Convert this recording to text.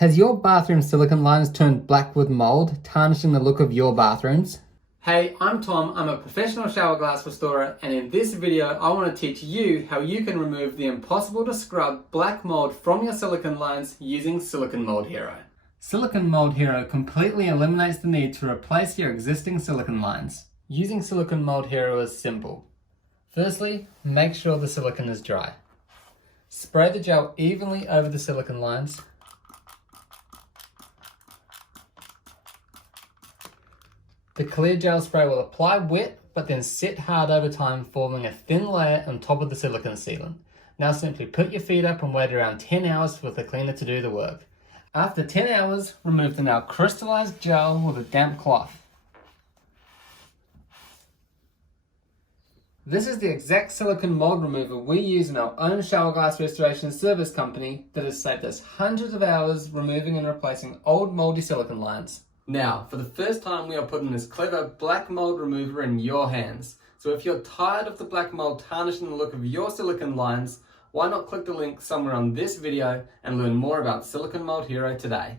Has your bathroom silicone lines turned black with mold, tarnishing the look of your bathrooms? Hey, I'm Tom, I'm a professional shower glass restorer, and in this video I want to teach you how you can remove the impossible to scrub black mold from your silicone lines using Silicone Mould Hero. Silicone Mould Hero completely eliminates the need to replace your existing silicone lines. Using Silicone Mould Hero is simple. Firstly, make sure the silicone is dry. Spray the gel evenly over the silicone lines. The clear gel spray will apply wet, but then set hard over time, forming a thin layer on top of the silicone sealant. Now simply put your feet up and wait around 10 hours for the cleaner to do the work. After 10 hours, remove the now crystallized gel with a damp cloth. This is the exact silicone mold remover we use in our own shower glass restoration service company that has saved us hundreds of hours removing and replacing old moldy silicone lines. Now, for the first time, we are putting this clever black mold remover in your hands. So if you're tired of the black mold tarnishing the look of your silicone lines, why not click the link somewhere on this video and learn more about Silicone Mould Hero today.